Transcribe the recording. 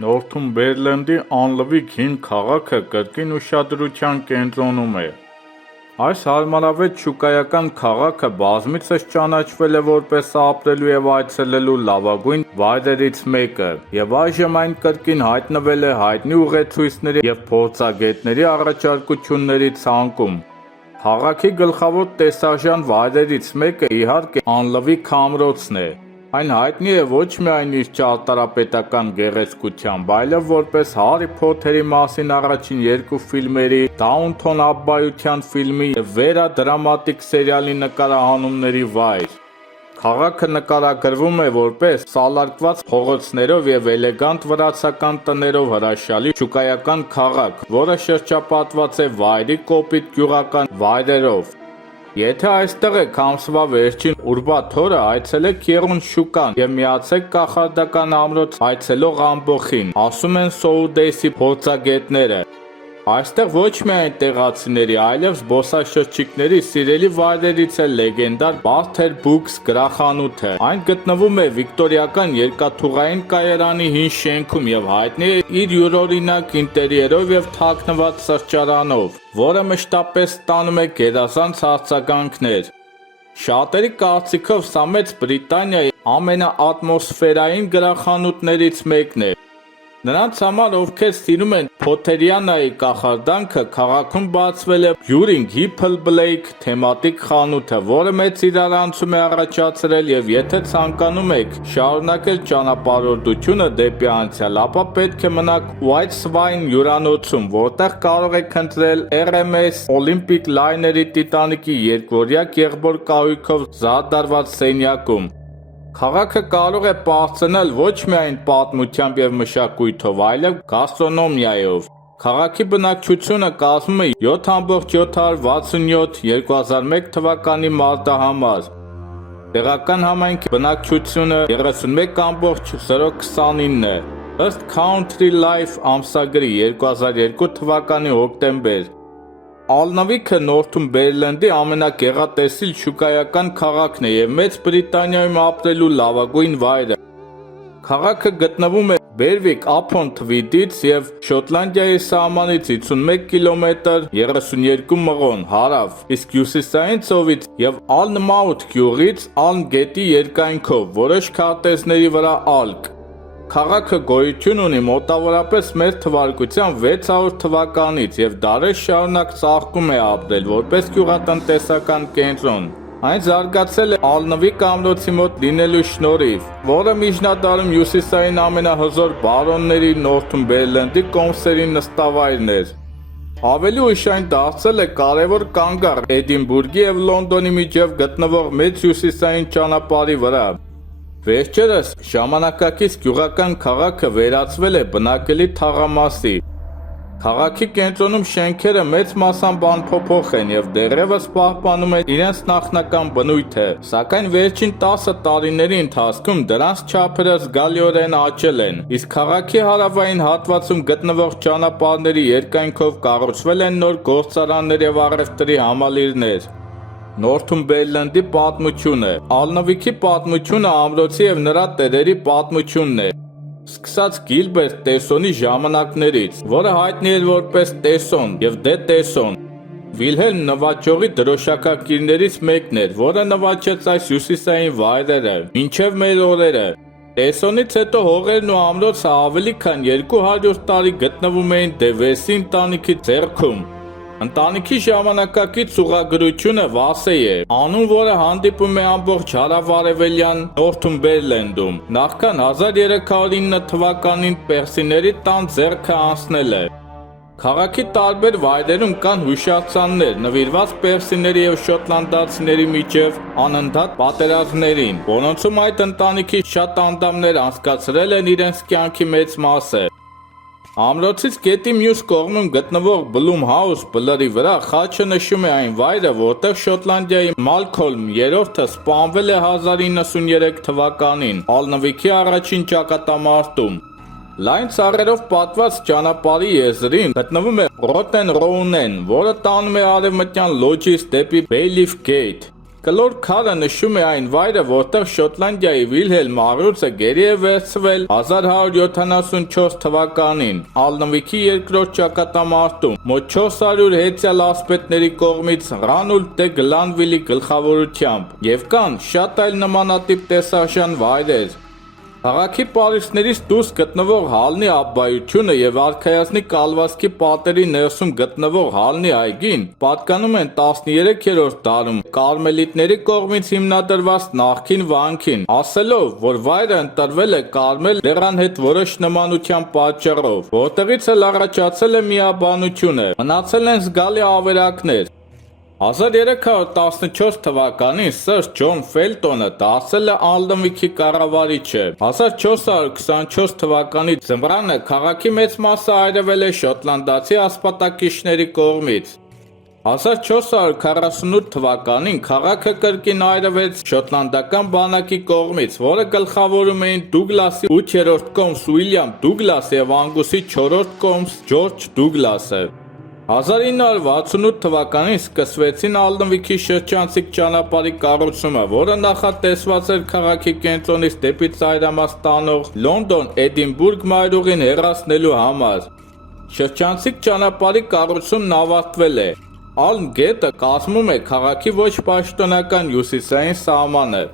Նորթումբերլենդի անլվիկ հին քաղաքը կրկին ուշադրության կենտրոնում է։ Այս հարմարավետ շուկայական քաղաքը բազմիցս ճանաչվել է որպես ապրելու և այցելելու լավագույն վայրերից մեկը, և այժմ այն կրկին հայտնվել է հայտնի ուղեցույցների և փորձագետների առաջարկությունների ցանկում։ Քաղաքի գլխավոր տեսարժան վայրերից մեկը, իհարկե, անլվիկ ամրոցն է։ Այն հայտնի է ոչ միայն իր ճարտարապետական գեղեցկությամբ, այլև որպես Հարի Փոթերի մասին առաջին երկու ֆիլմերի, Դաունթոն Աբբայության ֆիլմի և վերադրամատիկ սերիալի նկարահանումների վայր։ Քաղաքը նկարագրվում է որպես սալարկված փողոցներով և էլեգանտ վրացական տներով հրաշալի շուկայական քաղաք, որը շրջապատված է վայրի կոպիտ գյուղական վայրերով։ Եթե այստեղ եք ամսվա վերջին ուրբաթ օրը, այցելեք Եղուն շուկան և միացեք կախարդական ամրոց այցելող ամբոխին, ասում են Սոուդեյսի փորձագետները։ Այստեղ ոչ միայն տեղացիների, այլև զբոսաշրջիկների սիրելի վայրերից է լեգենդար Barter Books գրախանութը։ Այն գտնվում է վիկտորիական երկաթուղային կայարանի հին շենքում և հայտնի է իր յուրօրինակ ինտերիերով և թաքնված սրճարանով, որը մշտապես ստանում է գերազանց արձագանքներ։ Շատերի կարծիքով սա Մեծ Բրիտանիայի ամենաատմոսֆերային գրախանութներից մեկն է։ Նրանց համար, ովքեր սիրում են Փոթերյանայի կախարդանքը, քաղաքում բացվել է Բյուրինգ Հիփլ Բլեյք թեմատիկ խանութը, որը մեծ իրարանցում է առաջացրել, և եթե ցանկանում եք շարունակել ճանապարհորդությունը դեպի անցյալ, ապա պետք է մնաք White Swan հյուրանոցում, որտեղ կարող եք ընտրել RMS Olympic լայների Տիտանիկի երկօրյա կեղբոր կահույքով զարդարված սենյակում։ Քաղաքը կարող է պարծենալ ոչ միայն պատմությամբ և մշակույթով, այլև գաստրոնոմիայով։ Քաղաքի բնակչությունը կազմում է 7,767 2001 թվականի մարտահամար։ Տեղական համայնքի բնակչությունը 31,029 է, ըստ Country Life ամսագրի 2002 թվականի հոկտեմբեր։ Ալնավիքը Նորթումբերլենդի ամենագեղատեսիլ շուկայական քաղաքն է և Մեծ Բրիտանիայում ապրելու լավագույն վայրը։ Քաղաքը գտնվում է Բերվիկ-upon-Tweed-ից և Շոտլանդիայի սահմանից 51 կիլոմետր (32 մղոն) հարավ, իսկ հյուսիսային ծովից և Ալնմաութ գյուղից Ալն գետի երկայնքով, որոշ քարտեզների վրա ալկ։ Քաղաքը գոյություն ունի մոտավորապես մ.թ. 600 թվականից և դարեր շարունակ ծաղկում է ապրել որպես գյուղատնտեսական կենտրոն։ Այն զարգացել է Ալնվիկ ամրոցի մոտ լինելու շնորհիվ, որը միջնադարում հյուսիսային ամենահզոր բարոնների Նորթումբերլենդի կոմսերի նստավայրն էր։ Ավելի ուշ այն դարձել է կարևոր կանգառ Էդինբուրգի և Լոնդոնի միջև գտնվող մեծ հյուսիսային ճանապարհի վրա։ Վերջերս ժամանակակից գյուղական քաղաքը վերածվել է բնակելի թաղամասի։ Քաղաքի կենտրոնում շենքերը մեծ մասամբ անփոփոխ են և դեռևս պահպանում են իրենց նախնական բնույթը, սակայն վերջին 10 տարիների ընթացքում դրանց չափերը զգալիորեն աճել են, իսկ քաղաքի հարավային հատվածում գտնվող ճանապարհների երկայնքով կառուցվել են նոր գործարաններ և առևտրի համալիրներ։ Նորթումբերլենդի պատմությունը։ Ալնավիքի պատմությունը ամրոցի և նրա տերերի պատմությունն է, սկսած Գիլբերտ Տեսոնի ժամանակներից, որը հայտնի էր որպես Տեսոն և դե Տեսոն։ Վիլհելմ նվաճողի դրոշակակիրներից մեկն էր, որը նվաճեց այս հյուսիսային վայրերը մինչև մեր օրերը։ Տեսոնից հետո հողերն ու ամրոցը ավելի քան 200 տարի գտնվում էին դե Վեսի ընտանիքի ձեռքում։ Ընտանիքի ժամանակակից ուղղագրությունը Վասեյ է, անուն, որը հանդիպում է ամբողջ հարավ-արևելյան Նորթումբերլենդում, նախքան 1309 թվականին պերսիների տան ձեռքը անցնելը։ Քաղաքի տարբեր վայրերում կան հուշարձաններ, նվիրված պերսիների և շոտլանդացիների միջև անընդհատ պատերազմներին, որոնցում այդ ընտանիքի շատ անդամներ անցկացրել են իրենց կյանքի մեծ մասը։ Ամրոցից գետի մյուս կողմում գտնվող Բլումհաուս բլրի վրա խաչը նշում է այն վայրը, որտեղ Շոտլանդիայի Մալքոլմ III-ը սպանվել է 1093 թվականին Ալնվիքի առաջին ճակատամարտում։ Լայն ծառերով պատված ճանապարհի եզրին գտնվում է Ռոթեն Ռոունեն, որը տանում է արևմտյան լոջից դեպի Բեյլիֆ Գեյթ։ Կլոր քարը նշում է այն վայրը, որտեղ Շոտլանդիայի Վիլհելմ Առյուծը գերի է վերցվել 1174 թվականին Ալնվիքի երկրորդ ճակատամարտում մոտ 400 հեծյալ ասպետների կողմից Ռանուլֆ դե Գլանվիլի գլխավորությամբ եւ կան շատ այլ նմանատիպ տեսարժան վայրեր։ Քաղաքի պարիսպներից դուրս գտնվող Հալնի աբբայությունը եւ Արքայազնի կալվածքի պատերի ներսում գտնվող Հալնի այգին պատկանում են 13-րդ դարում կարմելիտների կողմից հիմնադրված նախկին վանքին, ասելով, որ վայրը ընտրվել է Կարմել լեռան հետ որոշ նմանության պատճառով, որտեղից էլ առաջացել է միաբանությունը, մնացել են զգալի ավերակներ։ 1314 թվականին սըր Ջոն Ֆելտոնը դարձել է Ալնվիքի կառավարիչը։ 1424 թվականի ձմռանը քաղաքի մեծ մասը այրվել է շոտլանդացի ասպատակիչների կողմից։ 1448 թվականին քաղաքը կրկին այրվեց շոտլանդական բանակի կողմից, որը գլխավորում էին Դուգլասի 8-րդ կոմս Ուիլյամ Դուգլասը եւ Անգուսի 4-րդ կոմս Ջորջ Դուգլասը։ 1968 թվականին սկսվեցին Ալնվիքի շրջանցիկ ճանապարհի կառուցումը, որը նախատեսված էր քաղաքի կենտրոնից դեպի ծայրամաս տանող Լոնդոն-Էդինբուրգ մայրուղին հեռացնելու համար։ Շրջանցիկ ճանապարհի կառուցումն ավարտվել է։ Ալն գետը կազմում է քաղաքի ոչ պաշտոնական հյուսիսային սահմանը։